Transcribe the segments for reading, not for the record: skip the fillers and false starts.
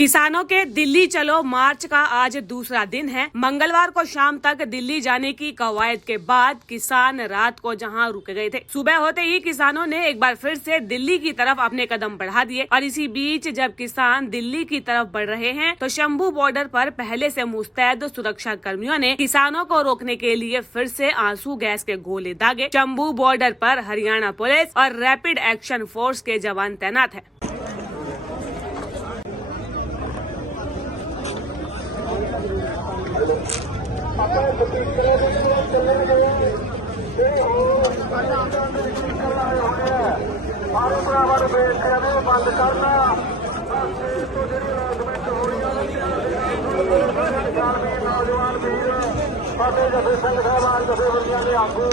किसानों के दिल्ली चलो मार्च का आज दूसरा दिन है। मंगलवार को शाम तक दिल्ली जाने की कवायद के बाद किसान रात को जहां रुक गए थे, सुबह होते ही किसानों ने एक बार फिर से दिल्ली की तरफ अपने कदम बढ़ा दिए। और इसी बीच जब किसान दिल्ली की तरफ बढ़ रहे हैं तो शंभू बॉर्डर पर पहले से मुस्तैद सुरक्षा कर्मियों ने किसानों को रोकने के लिए फिर से आंसू गैस के गोले दागे। शंभू बॉर्डर पर हरियाणा पुलिस और रैपिड एक्शन फोर्स के जवान तैनात हैं। बंद करना नौजवान वीर फतेह जफे सिंह साहबान जथेबंदियां के आगू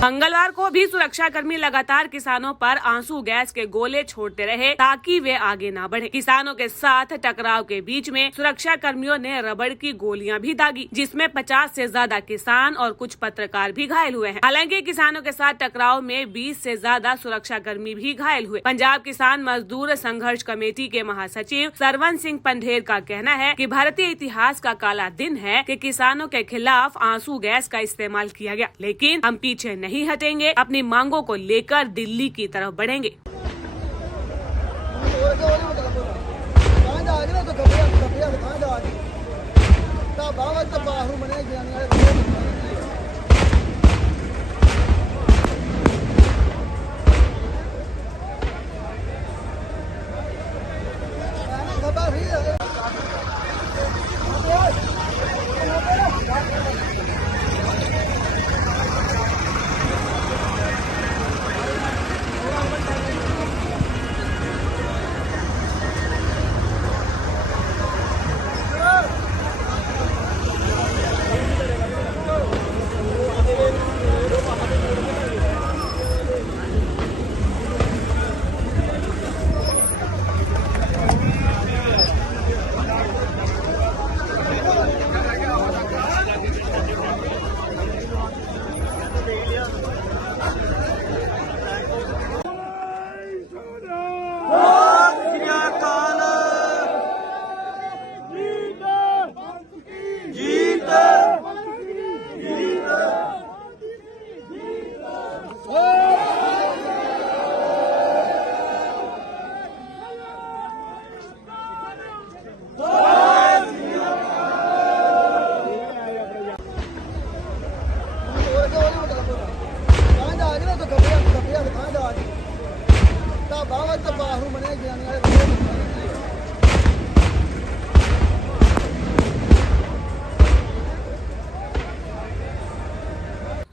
मंगलवार को भी सुरक्षा कर्मी लगातार किसानों पर आंसू गैस के गोले छोड़ते रहे ताकि वे आगे ना बढ़े। किसानों के साथ टकराव के बीच में सुरक्षा कर्मियों ने रबड़ की गोलियां भी दागी, जिसमें 50 से ज्यादा किसान और कुछ पत्रकार भी घायल हुए हैं। हालांकि किसानों के साथ टकराव में 20 से ज्यादा सुरक्षा कर्मी भी घायल हुए। पंजाब किसान मजदूर संघर्ष कमेटी के महासचिव सरवन सिंह पंढेर का कहना है कि भारतीय इतिहास का काला दिन है कि किसानों के खिलाफ आंसू गैस का इस्तेमाल किया गया, लेकिन हम पीछे नहीं हटेंगे, अपनी मांगों को लेकर दिल्ली की तरफ बढ़ेंगे।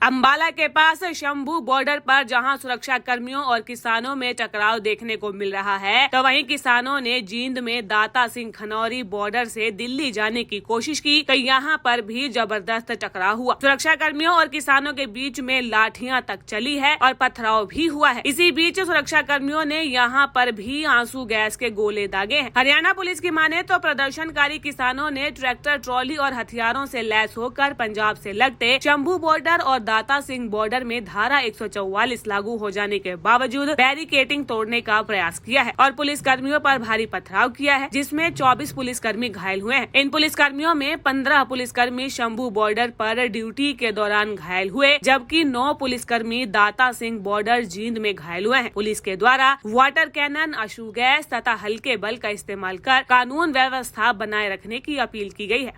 अंबाला के पास शंभू बॉर्डर पर जहां सुरक्षा कर्मियों और किसानों में टकराव देखने को मिल रहा है, तो वहीं किसानों ने जींद में दाता सिंह खनौरी बॉर्डर से दिल्ली जाने की कोशिश की, तो यहां पर भी जबरदस्त टकराव हुआ। सुरक्षा कर्मियों और किसानों के बीच में लाठियां तक चली है और पथराव भी हुआ है। इसी बीच सुरक्षा कर्मियों ने यहां पर भी आंसू गैस के गोले दागे हैं। हरियाणा पुलिस की माने तो प्रदर्शनकारी किसानों ने ट्रैक्टर, ट्रॉली और हथियारों से लैस होकर पंजाब से लगते शंभू बॉर्डर और दाता सिंह बॉर्डर में धारा 144 लागू हो जाने के बावजूद बैरिकेडिंग तोड़ने का प्रयास किया है और पुलिस कर्मियों पर भारी पथराव किया है, जिसमें 24 पुलिसकर्मी घायल हुए हैं। इन पुलिसकर्मियों में 15 पुलिसकर्मी शंभू बॉर्डर पर ड्यूटी के दौरान घायल हुए, जबकि 9 पुलिसकर्मी दाता सिंह बॉर्डर जींद में घायल हुए हैं। पुलिस के द्वारा वाटर कैनन, आंसू गैस तथा हल्के बल का इस्तेमाल कर कानून व्यवस्था बनाए रखने की अपील की गई है।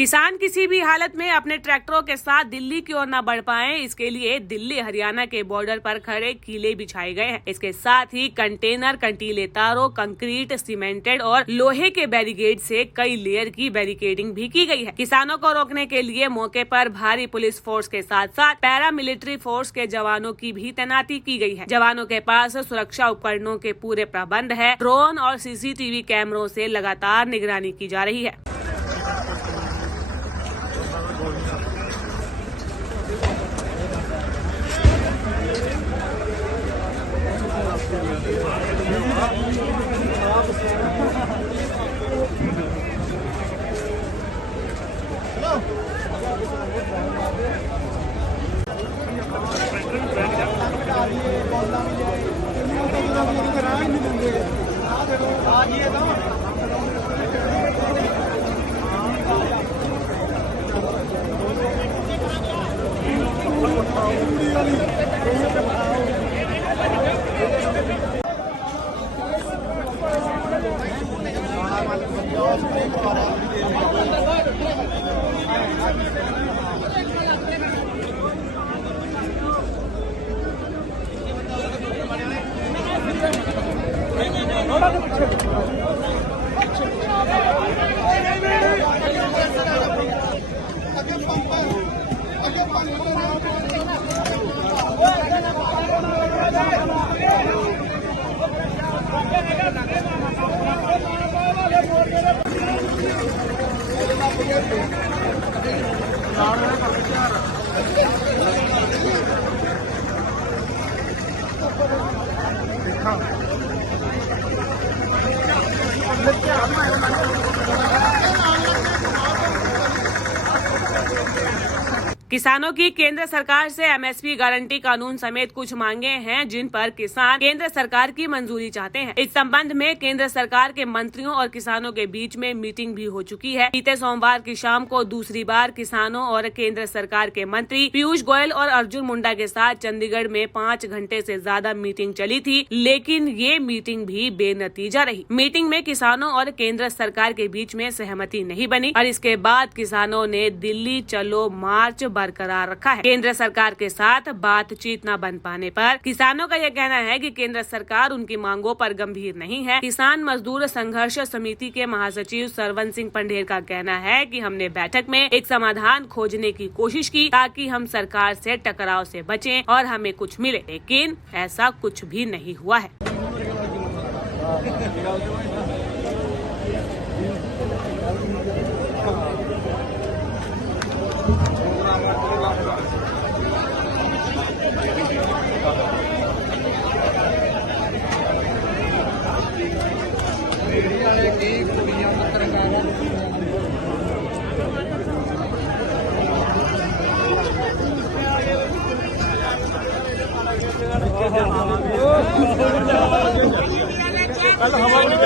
किसान किसी भी हालत में अपने ट्रैक्टरों के साथ दिल्ली की ओर न बढ़ पाएं, इसके लिए दिल्ली हरियाणा के बॉर्डर पर खड़े कीले बिछाए गए हैं। इसके साथ ही कंटेनर, कंटीले तारों, कंक्रीट, सीमेंटेड और लोहे के बैरिकेड से कई लेयर की बैरिकेडिंग भी की गई है। किसानों को रोकने के लिए मौके पर भारी पुलिस फोर्स के साथ साथ पैरामिलिट्री फोर्स के जवानों की भी तैनाती की गई है। जवानों के पास सुरक्षा उपकरणों के पूरे प्रबंध है। ड्रोन और CCTV कैमरों से लगातार निगरानी की जा रही है। किसानों की केंद्र सरकार से MSP गारंटी कानून समेत कुछ मांगे हैं, जिन पर किसान केंद्र सरकार की मंजूरी चाहते हैं। इस संबंध में केंद्र सरकार के मंत्रियों और किसानों के बीच में मीटिंग भी हो चुकी है। बीते सोमवार की शाम को दूसरी बार किसानों और केंद्र सरकार के मंत्री पीयूष गोयल और अर्जुन मुंडा के साथ चंडीगढ़ में 5 घंटे से ज्यादा मीटिंग चली थी, लेकिन ये मीटिंग भी बेनतीजा रही। मीटिंग में किसानों और केंद्र सरकार के बीच में सहमति नहीं बनी और इसके बाद किसानों ने दिल्ली चलो मार्च बरकरार रखा है। केंद्र सरकार के साथ बातचीत न बन पाने पर किसानों का यह कहना है कि केंद्र सरकार उनकी मांगों पर गंभीर नहीं है। किसान मजदूर संघर्ष समिति के महासचिव सरवन सिंह पंढेर का कहना है कि हमने बैठक में एक समाधान खोजने की कोशिश की ताकि हम सरकार से टकराव से बचें और हमें कुछ मिले, लेकिन ऐसा कुछ भी नहीं हुआ है। वाली